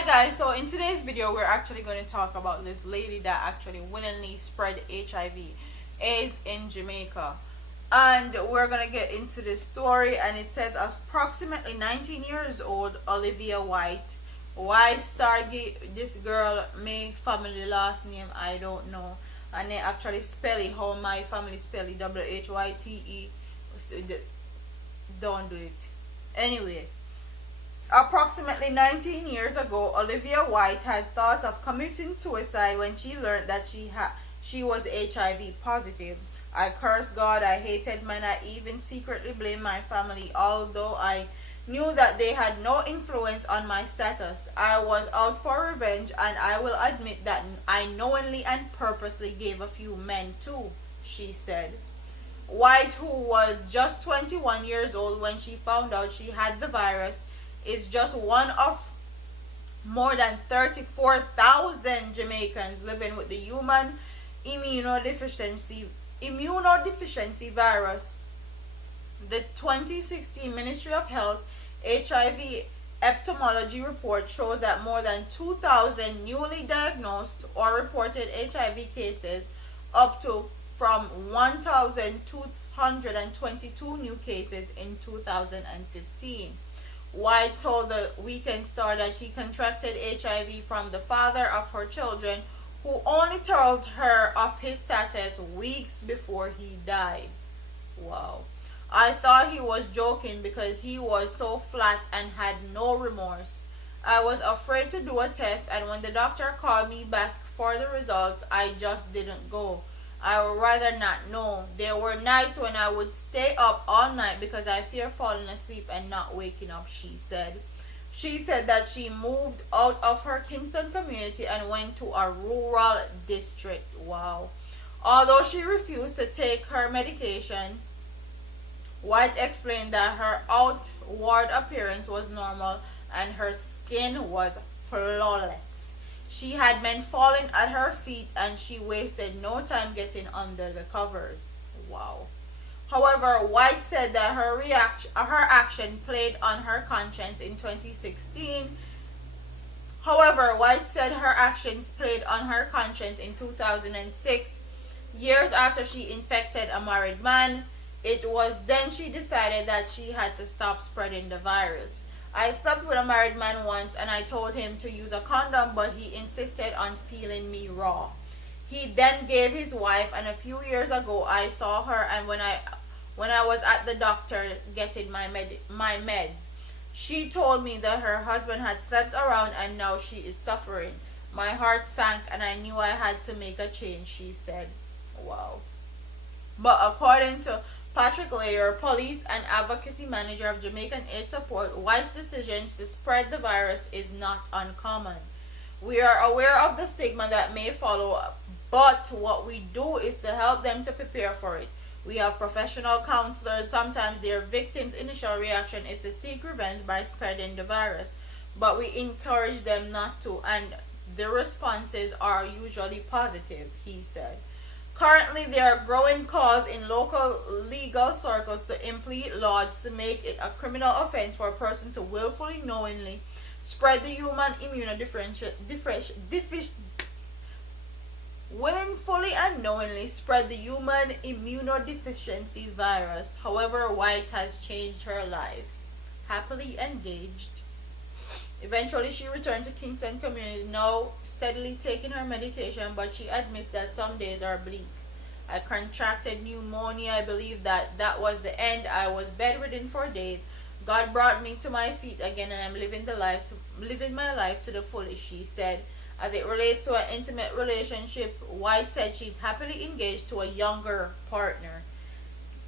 Hi guys, so in today's video we're actually going to talk about this lady that actually willingly spread HIV AIDS in Jamaica. And we're going to get into this story, and it says approximately 19 years old Olivia White. Why Stargate, this girl, may family last name I don't know, and they actually spell it how my family spell it, WHYTE. So don't do it. Anyway, approximately 19 years ago, Olivia White had thought of committing suicide when she learned that she was HIV positive. I cursed God, I hated men, I even secretly blamed my family, although I knew that they had no influence on my status. I was out for revenge, and I will admit that I knowingly and purposely gave a few men too, she said. White, who was just 21 years old when she found out she had the virus, is just one of more than 34,000 Jamaicans living with the human immunodeficiency virus. The 2016 Ministry of Health HIV epidemiology report shows that more than 2,000 newly diagnosed or reported HIV cases, up to from 1,222 new cases in 2015. White told the Weekend Star that she contracted HIV from the father of her children, who only told her of his status weeks before he died. Wow. I thought he was joking because he was so flat and had no remorse. I was afraid to do a test, and when the doctor called me back for the results, I just didn't go. I would rather not know. There were nights when I would stay up all night because I fear falling asleep and not waking up, she said. She said that she moved out of her Kingston community and went to a rural district. Wow. Although she refused to take her medication, White explained that her outward appearance was normal and her skin was flawless. She had men falling at her feet, and she wasted no time getting under the covers. Wow. However, White said that her action played on her conscience in 2016. However, White said her actions played on her conscience in 2006, years after she infected a married man. It was then she decided that she had to stop spreading the virus. I slept with a married man once, and I told him to use a condom, but he insisted on feeling me raw. He then gave his wife, and a few years ago I saw her, and when I was at the doctor getting my meds, she told me that her husband had slept around and now she is suffering. My heart sank and I knew I had to make a change, she said. Wow. But according to Patrick Layer, police and advocacy manager of Jamaican AIDS Support, White's decision to spread the virus is not uncommon. We are aware of the stigma that may follow, but what we do is to help them to prepare for it. We have professional counselors. Sometimes their victims' initial reaction is to seek revenge by spreading the virus, but we encourage them not to, and the responses are usually positive, he said. Currently, there are growing calls in local legal circles to implement laws to make it a criminal offense for a person to willfully, knowingly spread the human willfully and knowingly spread the human immunodeficiency virus. However, White has changed her life. Happily engaged. Eventually, she returned to Kingston community, now steadily taking her medication, but she admits that some days are bleak. I contracted pneumonia. I believe that was the end. I was bedridden for days. God brought me to my feet again, and I'm living my life to the fullest, she said. As it relates to an intimate relationship, White said she's happily engaged to a younger partner.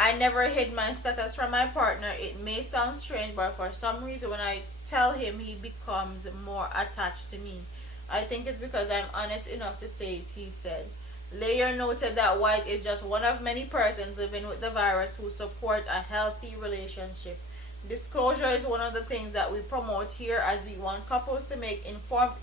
I never hid my status from my partner. It may sound strange, but for some reason when I tell him, he becomes more attached to me. I think it's because I'm honest enough to say it, he said. Layer noted that White is just one of many persons living with the virus who support a healthy relationship. Disclosure is one of the things that we promote here, as we want couples to make informed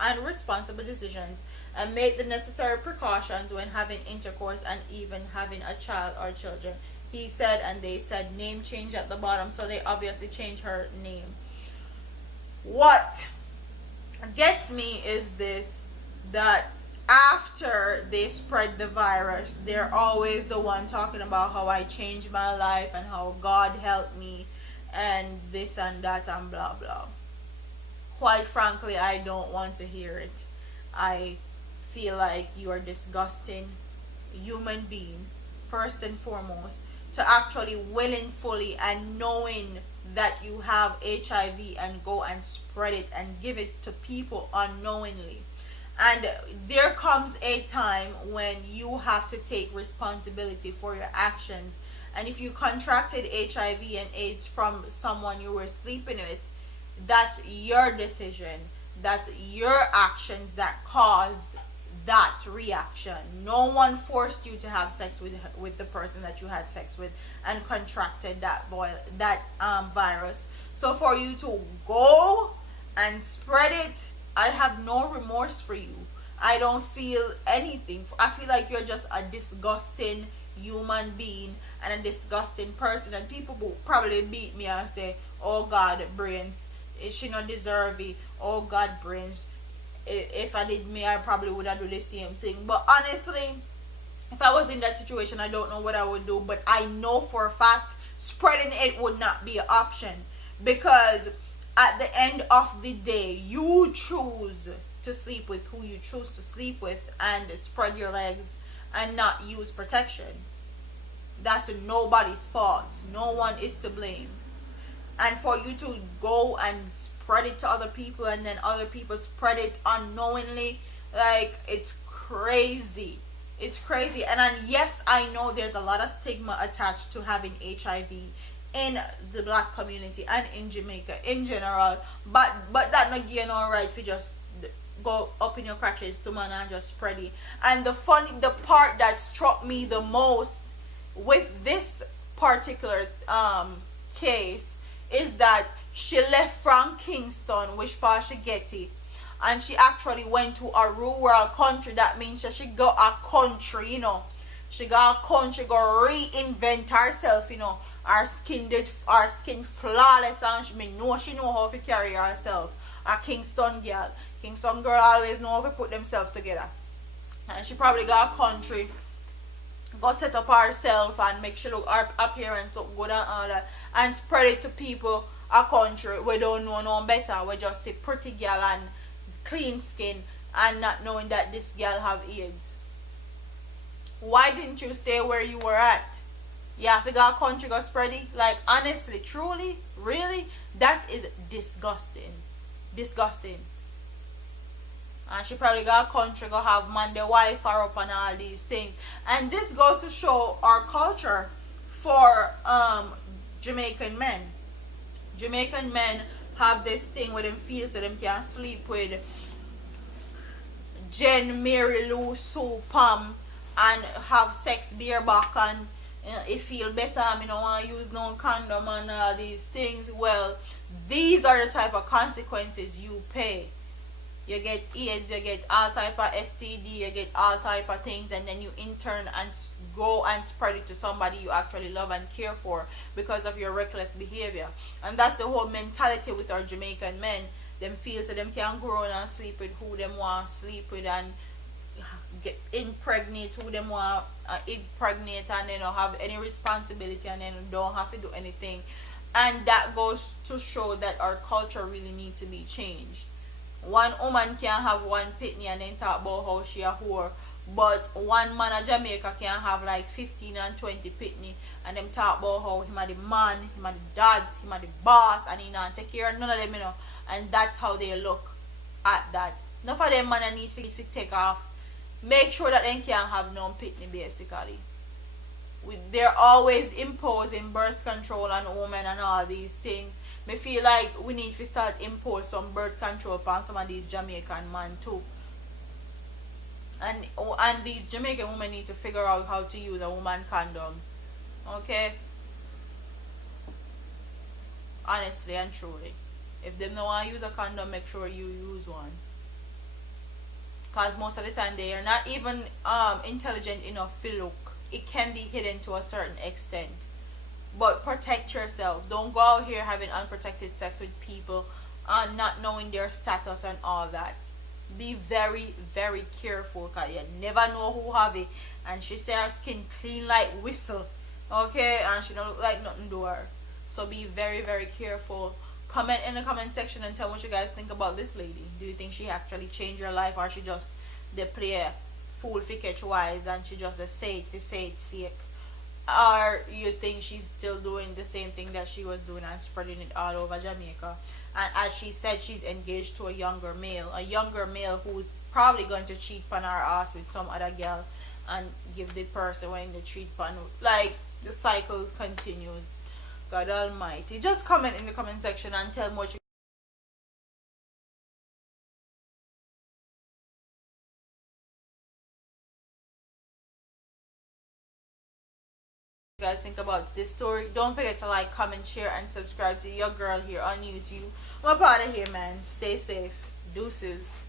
and responsible decisions and make the necessary precautions when having intercourse and even having a child or children, he said. And they said name change at the bottom, so they obviously changed her name. What gets me is this, that after they spread the virus, they're always the one talking about how I changed my life and how God helped me and this and that and blah blah. Quite frankly, I don't want to hear it. I feel like you are disgusting human being, first and foremost, to actually willingly and knowing that you have HIV and go and spread it and give it to people unknowingly. And there comes a time when you have to take responsibility for your actions. And if you contracted HIV and AIDS from someone you were sleeping with, that's your decision. That's your actions that caused that reaction. No one forced you to have sex with the person that you had sex with and contracted that virus. So for you to go and spread it, I have no remorse for you. I don't feel anything. I feel like you're just a disgusting human being and a disgusting person. And people will probably beat me and say, "Oh God, brains, is she not deserve it? Oh God, brains. If I did me, I probably would have do the same thing." But honestly, if I was in that situation, I don't know what I would do. But I know for a fact spreading it would not be an option, because at the end of the day, you choose to sleep with who you choose to sleep with and spread your legs and not use protection. That's nobody's fault. No one is to blame. And for you to go and spread it to other people and then other people spread it unknowingly, like, it's crazy. It's crazy. And then, yes, I know there's a lot of stigma attached to having HIV in the black community and in Jamaica in general, but that not give you no right for just go up in your crotches to man and just spread it. And the part that struck me the most with this particular case is that she left from Kingston, which part she get it, and she actually went to a rural country. That means that she got a country, she got a country, go reinvent herself, her skin flawless, and she know how to carry herself. A Kingston girl. Kingston girl always know how to put themselves together. And she probably got a country, go set up herself and make sure her appearance look good and all that, and spread it to people a country we don't know no better. We just see pretty girl and clean skin and not knowing that this girl have AIDS. Why didn't you stay where you were at? You have to go a country go spread it? Like, honestly, truly, really, that is disgusting. Disgusting. And she probably got a country go have man the wife her up and all these things. And this goes to show our culture for Jamaican men. Jamaican men have this thing where them feel so them can sleep with Jen, Mary Lou, Sue, Pam, and have sex beer back and it feel better. I mean, I don't want to use no condom and all these things. Well, these are the type of consequences you pay. You get AIDS, you get all type of STD, you get all type of things, and then you in turn and go and spread it to somebody you actually love and care for because of your reckless behavior. And that's the whole mentality with our Jamaican men. Them feel so them can go around and sleep with who them want to sleep with and get impregnate who them want impregnate, and they don't have any responsibility and then don't have to do anything. And that goes to show that our culture really needs to be changed. One woman can have one pitney and then talk about how she a whore, but one man in Jamaica can have like 15 and 20 pitney and them talk about how him a the man, him a the dads, him a the boss, and he not take care of none of them, and that's how they look at that. Enough of them man need to take off. Make sure that they can't have no pitney basically. They're always imposing birth control on women and all these things. Me feel like we need to start impose some birth control on some of these Jamaican men too. And these Jamaican women need to figure out how to use a woman condom. Okay? Honestly and truly. If them don't want to use a condom, make sure you use one. Because most of the time they are not even intelligent enough to look. It can be hidden to a certain extent. But protect yourself. Don't go out here having unprotected sex with people not knowing their status and all that. Be very, very careful, because you never know who have it. And she say her skin clean like whistle. Okay, and she don't look like nothing to her. So be very, very careful. Comment in the comment section and tell what you guys think about this lady. Do you think she actually changed your life, or she just they play a fool fi catch wise and she just say it for say it sake? Or you think she's still doing the same thing that she was doing and spreading it all over Jamaica? And as she said, she's engaged to a younger male who's probably going to cheat on her ass with some other girl and give the person when they cheat on, like the cycle continues. God Almighty. Just comment in the comment section and tell me what you guys think about this story. Don't forget to like, comment, share, and subscribe to your girl here on YouTube. I'm a part of here, man. Stay safe. Deuces.